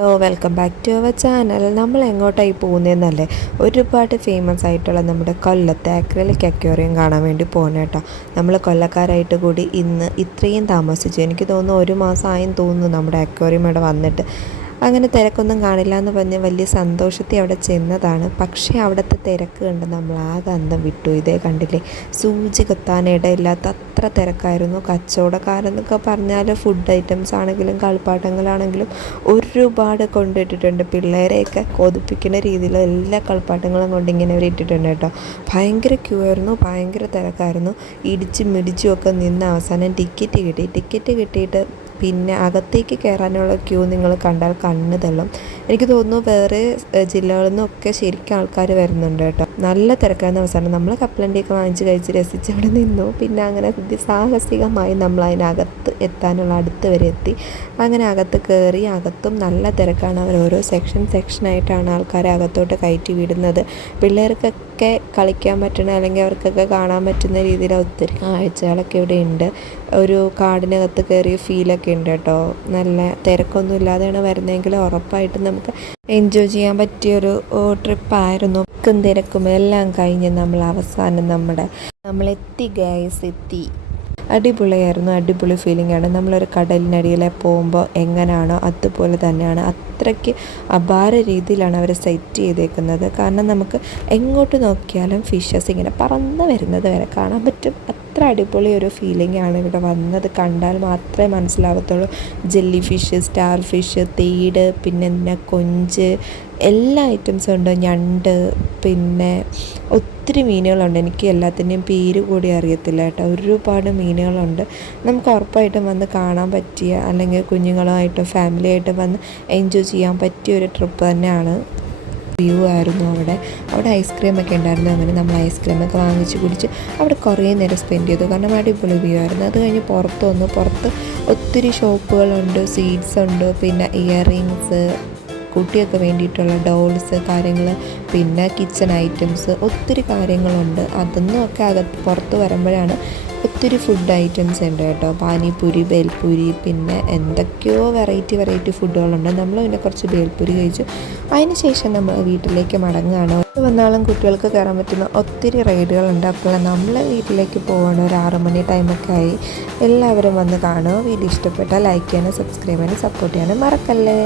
Welcome back to our channel. നമ്മൾ എങ്ങോട്ടായി പോകുന്നതെന്നല്ലേ, ഒരുപാട് ഫേമസ് ആയിട്ടുള്ള നമ്മുടെ കൊല്ലത്തെ അക്രലിക് അക്വേറിയം കാണാൻ വേണ്ടി പോകുന്നത് കേട്ടോ. നമ്മൾ കൊല്ലക്കാരായിട്ട് കൂടി ഇന്ന് ഇത്രയും താമസിച്ചു. എനിക്ക് തോന്നുന്നു 1 മാസമായെന്ന് തോന്നുന്നു നമ്മുടെ അക്വേറിയം ഇവിടെ വന്നിട്ട്. അങ്ങനെ തിരക്കൊന്നും കാണില്ല എന്ന് പറഞ്ഞ് വലിയ സന്തോഷത്തിൽ അവിടെ ചെന്നതാണ്. പക്ഷേ അവിടുത്തെ തിരക്ക് കണ്ട് നമ്മൾ ആകെ അന്തം വിട്ടു. ഇതേ കണ്ടില്ലേ, സൂചി കൊത്താനിടയില്ലാത്ത അത്ര തിരക്കായിരുന്നു. കച്ചവടക്കാരെന്നൊക്കെ പറഞ്ഞാൽ ഫുഡ് ഐറ്റംസ് ആണെങ്കിലും കളിപ്പാട്ടങ്ങളാണെങ്കിലും ഒരുപാട് കൊണ്ടിട്ടിട്ടുണ്ട്. പിള്ളേരെയൊക്കെ കൊതിപ്പിക്കുന്ന രീതിയിൽ എല്ലാ കളിപ്പാട്ടങ്ങളും കൊണ്ട് ഇങ്ങനെ അവർ ഇട്ടിട്ടുണ്ട് കേട്ടോ. ഭയങ്കര ക്യൂ ആയിരുന്നു, ഭയങ്കര തിരക്കായിരുന്നു. ഇടിച്ചും മിടിച്ചും ഒക്കെ നിന്ന് അവസാനം ടിക്കറ്റ് കിട്ടിയിട്ട് പിന്നെ അകത്തേക്ക് കയറാനുള്ള ക്യൂ നിങ്ങൾ കണ്ടാൽ കണ്ണ് തള്ളും. എനിക്ക് തോന്നുന്നു വേറെ ജില്ലകളിൽ നിന്നൊക്കെ ശരിക്കും ആൾക്കാർ വരുന്നുണ്ട് കേട്ടോ. നല്ല തിരക്കായിരുന്ന അവസാനം നമ്മൾ കപ്പലണ്ടിയൊക്കെ വാങ്ങിച്ച് കഴിച്ച് രസിച്ച് അവിടെ നിന്നു. പിന്നെ അങ്ങനെ സാഹസികമായി നമ്മൾ അതിനകത്ത് എത്താനുള്ള അടുത്ത് വരെ എത്തി. അങ്ങനെ അകത്ത് കയറി. അകത്തും നല്ല തിരക്കാണ്. അവർ ഓരോ സെക്ഷനായിട്ടാണ് ആൾക്കാരെ അകത്തോട്ട് കയറ്റി വിടുന്നത്. പിള്ളേർക്കൊക്കെ കളിക്കാൻ പറ്റുന്ന അല്ലെങ്കിൽ അവർക്കൊക്കെ കാണാൻ പറ്റുന്ന രീതിയിൽ ഒത്തിരി കാഴ്ചകളൊക്കെ ഇവിടെ ഉണ്ട്. ഒരു കാടിനകത്ത് കയറിയ ഫീലൊക്കെ ഉണ്ട് കേട്ടോ. നല്ല തിരക്കൊന്നും ഇല്ലാതെയാണ് വരുന്നതെങ്കിൽ ഉറപ്പായിട്ടും നമുക്ക് എൻജോയ് ചെയ്യാൻ പറ്റിയൊരു ട്രിപ്പായിരുന്നു. തിരക്കും എല്ലാം കഴിഞ്ഞ് നമ്മൾ അവസാനം നമ്മളെത്തി ഗൈസ്, എത്തി. അടിപൊളിയായിരുന്നു, അടിപൊളി ഫീലിംഗ് ആണ്. നമ്മളൊരു കടലിനടിയിൽ പോകുമ്പോൾ എങ്ങനെയാണോ അതുപോലെ തന്നെയാണ്. അത്രയ്ക്ക് അപാര രീതിയിലാണ് അവർ സെറ്റ് ചെയ്തേക്കുന്നത്. കാരണം നമുക്ക് എങ്ങോട്ട് നോക്കിയാലും ഫിഷസ് ഇങ്ങനെ പറന്ന് വരുന്നത് വരെ കാണാൻ പറ്റും. അത്ര അടിപൊളി ഒരു ഫീലിംഗ് ആണ് ഇവിടെ വന്നത് കണ്ടാൽ മാത്രമേ മനസ്സിലാവത്തുള്ളൂ. ജെല്ലി ഫിഷ്, സ്റ്റാർ ഫിഷ്, തേട്, പിന്നെ കൊഞ്ച്, എല്ലാ ഐറ്റംസും ഉണ്ട്. ഞണ്ട്, പിന്നെ ഒത്തിരി മീനുകളുണ്ട്. എനിക്ക് എല്ലാത്തിൻ്റെയും പേര് കൂടി അറിയത്തില്ല കേട്ടോ. ഒരുപാട് മീനുകളുണ്ട്. നമുക്ക് ഉറപ്പായിട്ടും വന്ന് കാണാൻ പറ്റിയ, അല്ലെങ്കിൽ കുഞ്ഞുങ്ങളുമായിട്ടും ഫാമിലിയായിട്ടും വന്ന് എൻജോയ് ചെയ്യാൻ പറ്റിയ ഒരു ട്രിപ്പ് തന്നെയാണ്. വ്യൂ ആയിരുന്നു അവിടെ ഐസ്ക്രീമൊക്കെ ഉണ്ടായിരുന്നു. അങ്ങനെ നമ്മൾ ഐസ്ക്രീമൊക്കെ വാങ്ങിച്ച് കുടിച്ച് അവിടെ കുറേ നേരം സ്പെൻഡ് ചെയ്തു. കാരണം അടിപൊളി വ്യൂ ആയിരുന്നു. അത് കഴിഞ്ഞ് പുറത്ത് വന്നു. പുറത്ത് ഒത്തിരി ഷോപ്പുകളുണ്ട്, സ്വീറ്റ്സ് ഉണ്ട്, പിന്നെ ഇയറിങ്സ്, കുട്ടിയൊക്കെ വേണ്ടിയിട്ടുള്ള ഡോൾസ് കാര്യങ്ങൾ, പിന്നെ കിച്ചൺ ഐറ്റംസ്, ഒത്തിരി കാര്യങ്ങളുണ്ട്. അതൊന്നും ഒക്കെ പുറത്ത് വരുമ്പോഴാണ് ഒത്തിരി ഫുഡ് ഐറ്റംസ് ഉണ്ട് കേട്ടോ. പാനിപ്പൂരി, ബേൽപൂരി, പിന്നെ എന്തൊക്കെയോ വെറൈറ്റി ഫുഡുകളുണ്ട്. നമ്മൾ പിന്നെ കുറച്ച് ബേൽപൂരി കഴിച്ചു. അതിന് ശേഷം നമ്മൾ വീട്ടിലേക്ക് മടങ്ങുകയാണ്. വന്നാലും കുട്ടികൾക്ക് കയറാൻ പറ്റുന്ന ഒത്തിരി റൈഡുകളുണ്ട്. അപ്പോൾ നമ്മൾ വീട്ടിലേക്ക് പോകണം. ഒരു 6 മണി ടൈമൊക്കെ ആയി. എല്ലാവരും വന്ന് കാണുക. വീഡിയോ ഇഷ്ടപ്പെട്ടാൽ ലൈക്ക് ചെയ്യാനും സബ്സ്ക്രൈബ് ചെയ്യാനും സപ്പോർട്ട് ചെയ്യാനും മറക്കല്ലേ.